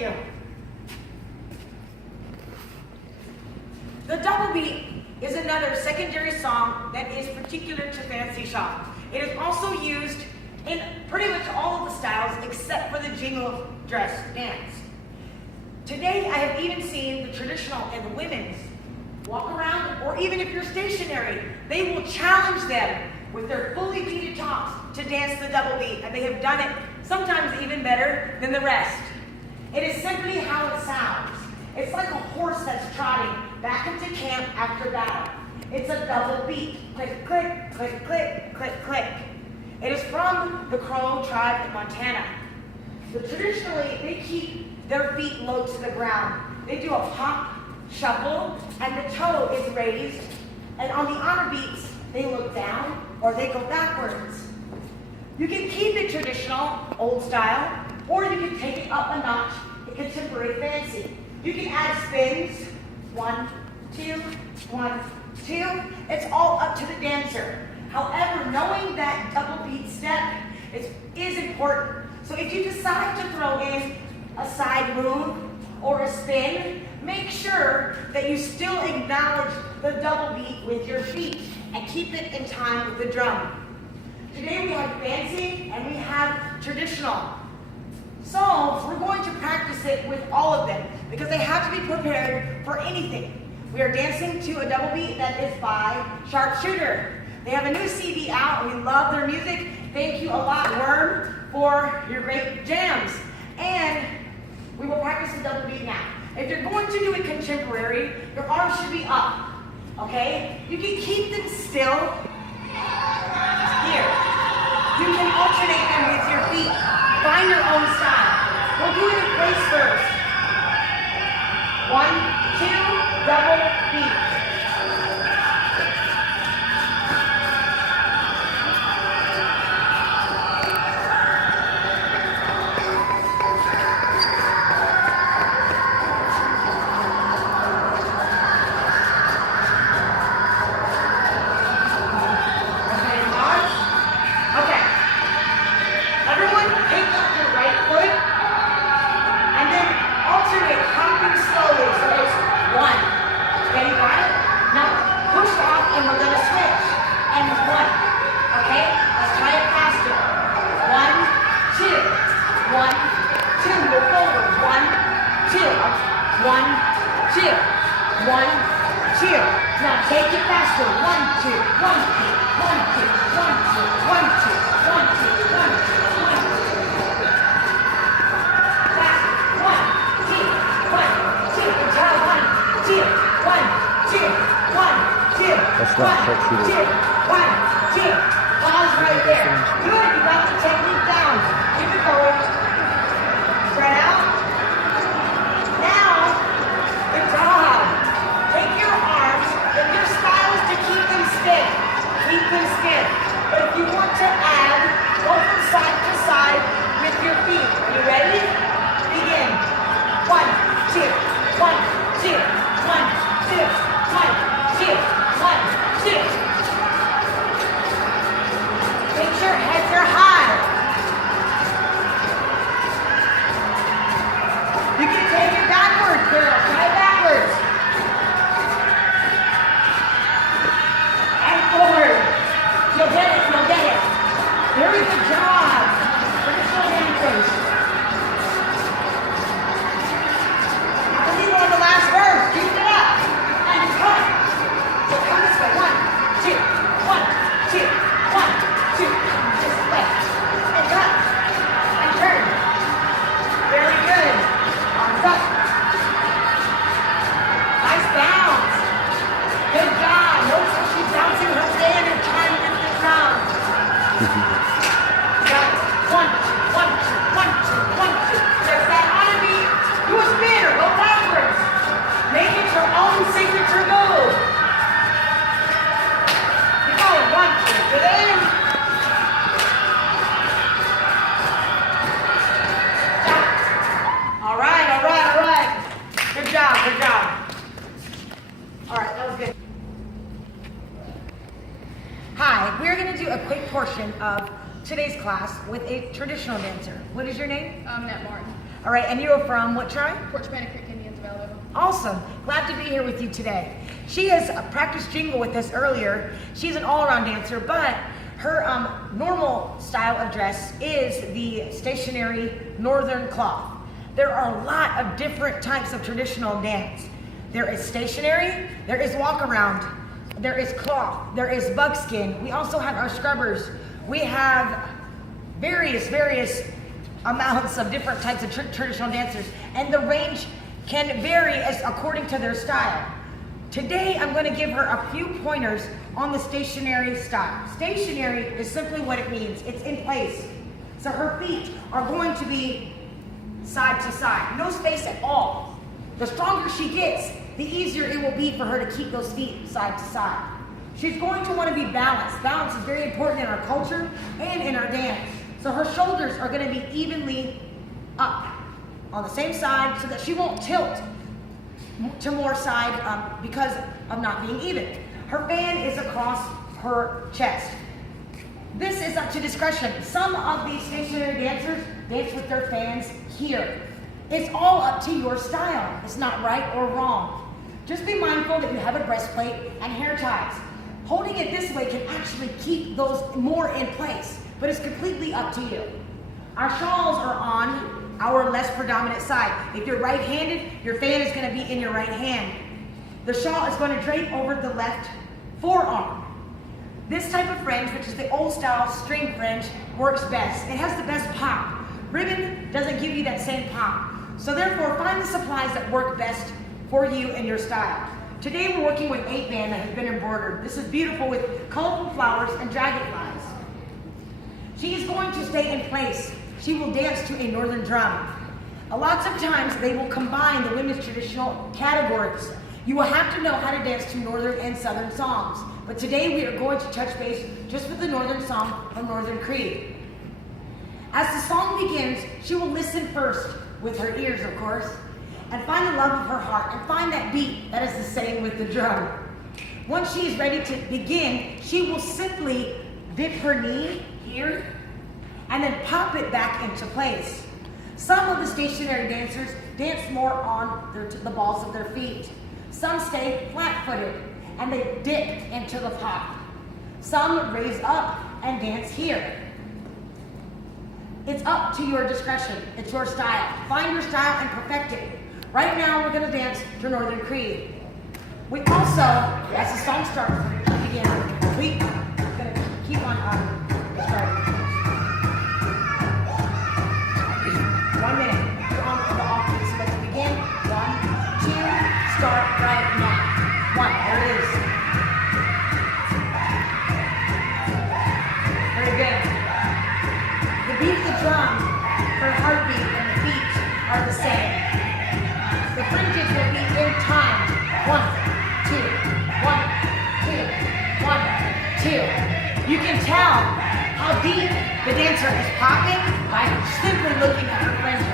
you. The double beat is another secondary song that is particular to fancy shop. It is also used in pretty much all of the styles except for the jingle dress dance. Today I have even seen the traditional and the women's walk around, or even if you're stationary, they will challenge them with their fully beaded tops to dance the double beat, and they have done it sometimes even better than the rest. It is simply how it sounds. It's like a horse that's trotting back into camp after battle. It's a double beat. Click, click, click, click, click, click. It is from the Crow tribe in Montana. So traditionally, they keep their feet low to the ground. They do a hop, shuffle, and the toe is raised. And on the honor beats, they look down or they go backwards. You can keep it traditional, old style, or you can take it up a notch in contemporary fancy. You can add spins, 1, 2, 1, 2. It's all up to the dancer. However, knowing that double beat step is important. So if you decide to throw in a side move or a spin, make sure that you still acknowledge the double beat with your feet and keep it in time with the drum. Today we have fancy and we have traditional. So we're going to practice it with all of them because they have to be prepared for anything. We are dancing to a double beat that is by Sharpshooter. They have a new CD out and we love their music. Thank you a lot, Worm, for your great jams. And we will practice the double beat now. If you're going to do it contemporary, your arms should be up, okay? You can keep them still here. You can alternate them with your feet. Find your own style. We'll do it in place first. 1, 2, double beat. Now take it faster. 1, 2, 1, 2, 1, 2, 1, 2, 1, 2, 1, 2, 1, 2. Faster. 1, 2, 1, 2. Good job. 1, 2, 1, 2, 1, 2. That's not sharpshooter. 1, 2. Pause right there. Good. You got the technique down. Keep it going. Spread out. Now, good job. Take your arms. If your style is to keep them stiff, keep them stiff. But if you want to add, go from side to side with your feet. Are you ready? Begin. 1, 2, 1, 2, 1, 2, 1, 2, 1, 2. Make sure heads are high. You can take it backwards, girl. Try it backwards. And forward. You'll get it, you'll get it. Very good job. Traditional dancers. I believe we're on the last verse. Keep it up. And cut. So come this way. 1, 2, 1, 2, 1. This way. And cut. And turn. Very good. Arms up. Nice bounce. Good job. Notice how she's bouncing her hand and trying to get this round. Got it. 1, 2, 1, 2, 1, 2, 1, 2. There's that honor beat. Do a spin or go backwards. Make it your own signature move. Keep going. 1, 2. Get in. All right. Good job. All right, that was good. Hi, we're going to do a quick portion of today's class with a traditional dancer. What is your name? Atmore. All right, and you are from what tribe? Poarch Creek Indians of Alabama. Awesome. Glad to be here with you today. She has practiced Jingle with us earlier. She's an all-around dancer, but her normal style of dress is the stationary northern cloth. There are a lot of different types of traditional dance. There is stationary, there is walk around, there is cloth, there is buckskin. We also have our scrubbers. We have various amounts of different types of traditional dancers, and the range can vary as according to their style. Today, I'm going to give her a few pointers on the stationary style. Stationary is simply what it means. It's in place. So her feet are going to be side to side. No space at all. The stronger she gets, the easier it will be for her to keep those feet side to side. She's going to want to be balanced. Balance is very important in our culture and in our dance. So her shoulders are going to be evenly up on the same side so that she won't tilt to more side because of not being even. Her fan is across her chest. This is up to discretion. Some of these stationary dancers dance with their fans here. It's all up to your style. It's not right or wrong. Just be mindful that you have a breastplate and hair ties. Holding it this way can actually keep those more in place, but it's completely up to you. Our shawls are on our less predominant side. If you're right-handed, your fan is going to be in your right hand. The shawl is going to drape over the left forearm. This type of fringe, which is the old style string fringe, works best. It has the best pop. Ribbon doesn't give you that same pop. So therefore, find the supplies that work best for you and your style. Today we're working with 8-band that has been embroidered. This is beautiful with colorful flowers and dragonflies. She is going to stay in place. She will dance to a northern drum. Lots of times they will combine the women's traditional categories. You will have to know how to dance to northern and southern songs. But today we are going to touch base just with the northern song of Northern Creek. As the song begins, she will listen first, with her ears of course, and find the love of her heart and find that beat that is the same with the drum. Once she is ready to begin, she will simply dip her knee here and then pop it back into place. Some of the stationary dancers dance more on the balls of their feet. Some stay flat-footed and they dip into the pop. Some raise up and dance here. It's up to your discretion. It's your style. Find your style and perfect it. Right now, we're going to dance to Northern Creek. We also, as the song starts, begin. We're going to keep on starting. 1 minute. You're on the offbeat, so let's begin. 1, 2, start right now. 1, there it is. Very good. The beat of the drum, her heartbeat, and the feet are the same. The fringes will be in time. 1, 2, 1, 2, 1, 2. You can tell how deep the dancer is popping by simply looking at her fringes.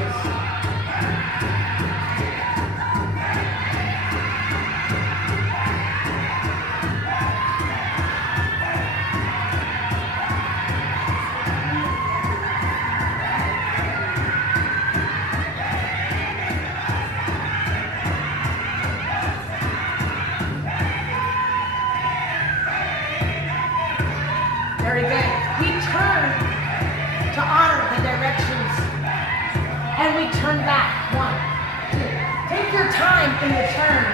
Very good. We turn to honor the directions, and we turn back. 1, 2. Take your time in the turn.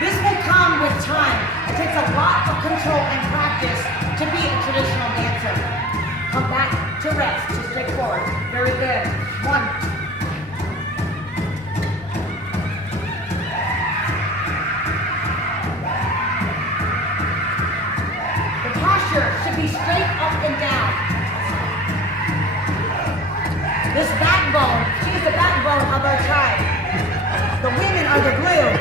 This will come with time. It takes a lot of control and practice to be a traditional dancer. Come back to rest, to straight forward. Very good. 1. Should be straight up and down. This backbone, she is the backbone of our tribe. The women are the glue.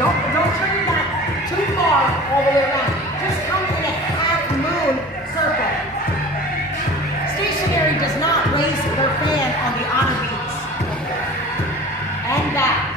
Don't turn your back too far all the way around. Just come in a half moon circle. Stationary does not raise their fan on the honor beats. And back.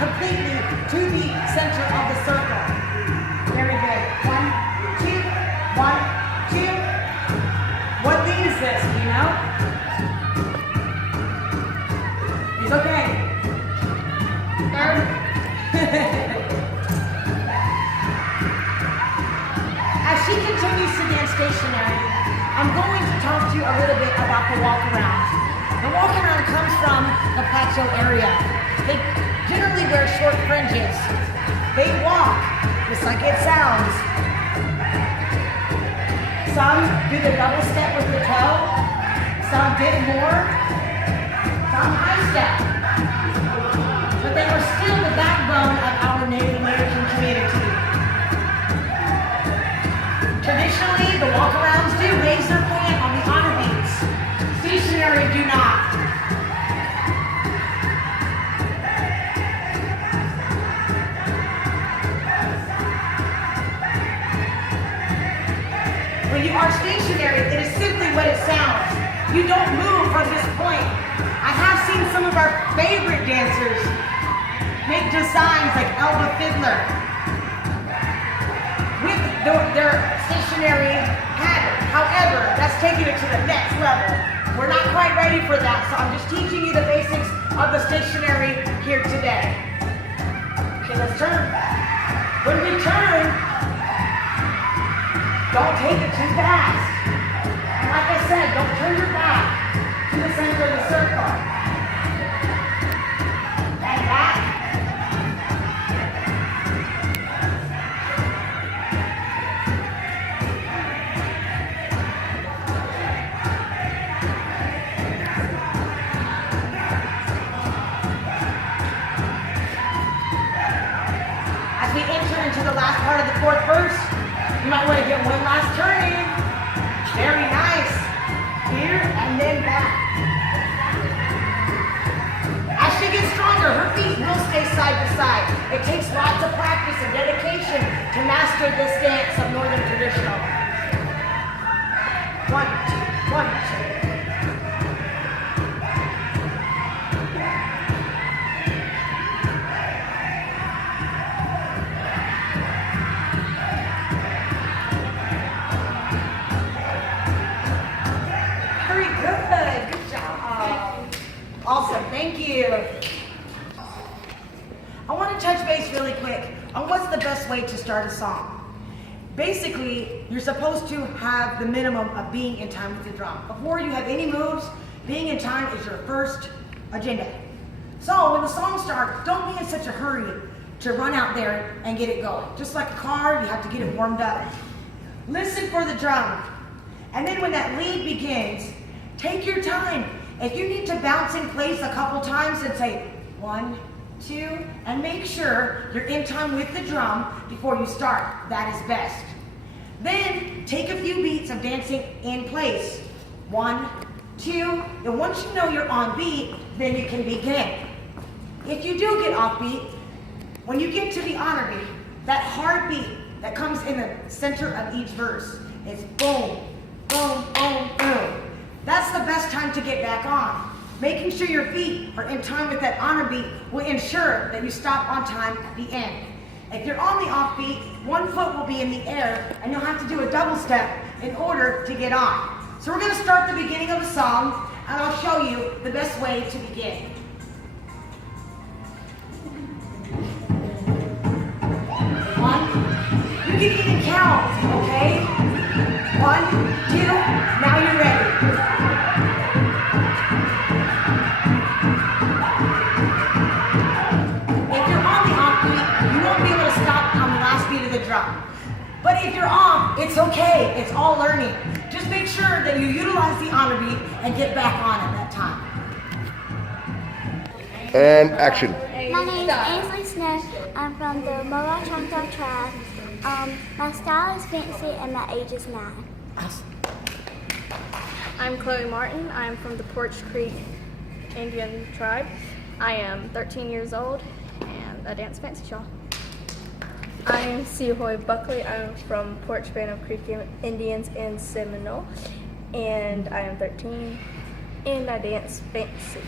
completely to the center of the circle. Very good. 1, 2, 1, 2. What lead is this, do you know? It's okay. Third. As she continues to dance stationary, I'm going to talk to you a little bit about the walk around. The walk around comes from the plateau area. They generally wear short fringes. They walk just like it sounds. Some do the double step with the toe. Some did more. Some high step. But they were still the backbone of our Native American community. Traditionally, the walk-arounds do raise their plant on the honor beats. Stationary do not. When you are stationary, it is simply what it sounds. You don't move from this point. I have seen some of our favorite dancers make designs like Elba Fiddler with their stationary pattern. However, that's taking it to the next level. We're not quite ready for that, so I'm just teaching you the basics of the stationary here today. Okay, let's turn. When we turn, don't take it too fast. And like I said, don't turn your back to the center of the circle. And back. As we enter into the last part of the fourth verse, you might want to get one last turn in. Very nice. Here and then back. As she gets stronger, her feet will stay side to side. It takes lots of practice and dedication to master this dance of Northern traditional. 1, 2, 1, 2. Awesome, thank you. I want to touch base really quick on what's the best way to start a song. Basically, you're supposed to have the minimum of being in time with the drum. Before you have any moves, being in time is your first agenda. So when the song starts, don't be in such a hurry to run out there and get it going. Just like a car, you have to get it warmed up. Listen for the drum. And then when that lead begins, take your time. If you need to bounce in place a couple times and say 1, 2, and make sure you're in time with the drum before you start. That is best. Then take a few beats of dancing in place. 1, 2, and once you know you're on beat, then you can begin. If you do get off beat, when you get to the honor beat, that hard beat that comes in the center of each verse is boom, boom, boom, boom. That's the best time to get back on. Making sure your feet are in time with that honor beat will ensure that you stop on time at the end. If you're on the off beat, one foot will be in the air and you'll have to do a double step in order to get on. So we're going to start the beginning of the song and I'll show you the best way to begin. One, you can even count, okay? 1, 2, now you're ready. But if you're off, it's okay. It's all learning. Just make sure that you utilize the honor beat and get back on at that time. And action. My name is Ainsley Snow. I'm from the Poarch tribe. My style is fancy and my age is 9. Awesome. I'm Chloe Martin. I'm from the Poarch Creek Indian tribe. I am 13 years old and I dance fancy shawl. I'm Seahoy Buckley. I'm from Poarch Band of Creek Indians in Seminole, and I am 13, and I dance fancy.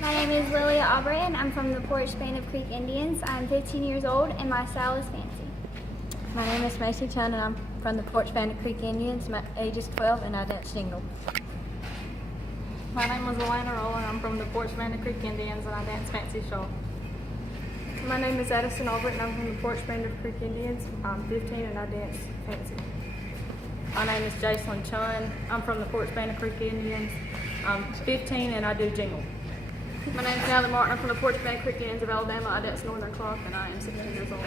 My name is Lilia Albright. I'm from the Poarch Band of Creek Indians. I'm 15 years old and my style is fancy. My name is Macy Chun and I'm from the Poarch Band of Creek Indians. My age is 12 and I dance Jingle. My name is Elena Rowland. I'm from the Poarch Band of Creek Indians and I dance Fancy Shawl. My name is Addison Albert and I'm from the Poarch Band of Creek Indians. I'm 15 and I dance Fancy. My name is Jacelyn Chun. I'm from the Poarch Band of Creek Indians. I'm 15 and I do Jingle. My name is Natalie Martin. I'm from the Poarch Band of Creek Indians of Alabama. I dance Northern Clock and I am 16 years old.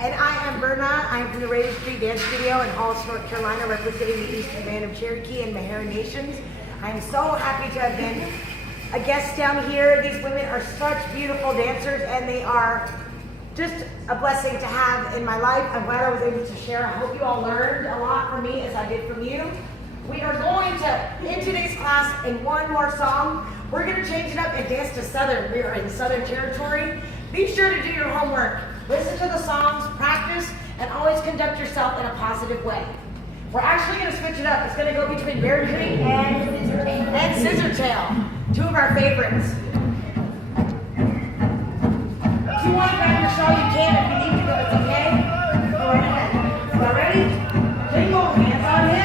And I am Berna. I'm from the Raiders Creek Dance Studio in Hollis, North Carolina, representing the Eastern Band of Cherokee and Meherrin Nations. I'm so happy to have been a guest down here. These women are such beautiful dancers and they are just a blessing to have in my life. I'm glad I was able to share. I hope you all learned a lot from me as I did from you. We are going to end today's class in one more song. We're going to change it up and dance to Southern. We are in Southern territory. Be sure to do your homework. Listen to the songs, practice, and always conduct yourself in a positive way. We're actually going to switch it up. It's going to go between Bear Creek and Scissortail, two of our favorites. If you want to grab your shawl, you can. If you need to go, it's okay. Go right ahead. Y'all ready? Jingle, hands on him.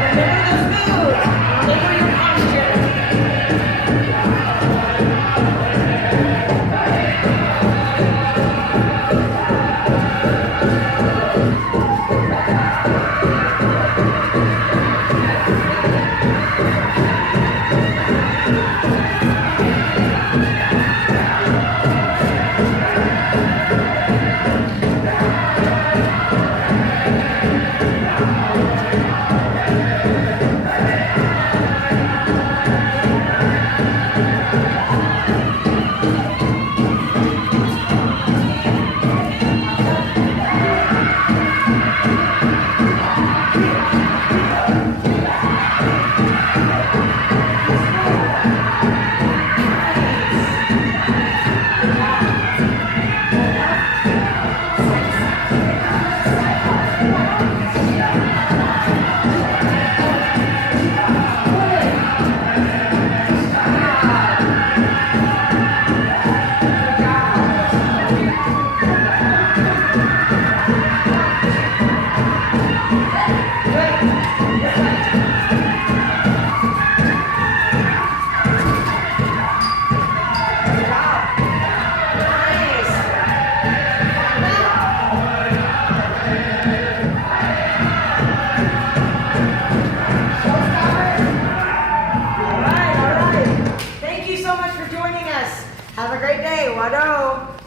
Remember those moves. Remember your posture. Have a great day. Wado.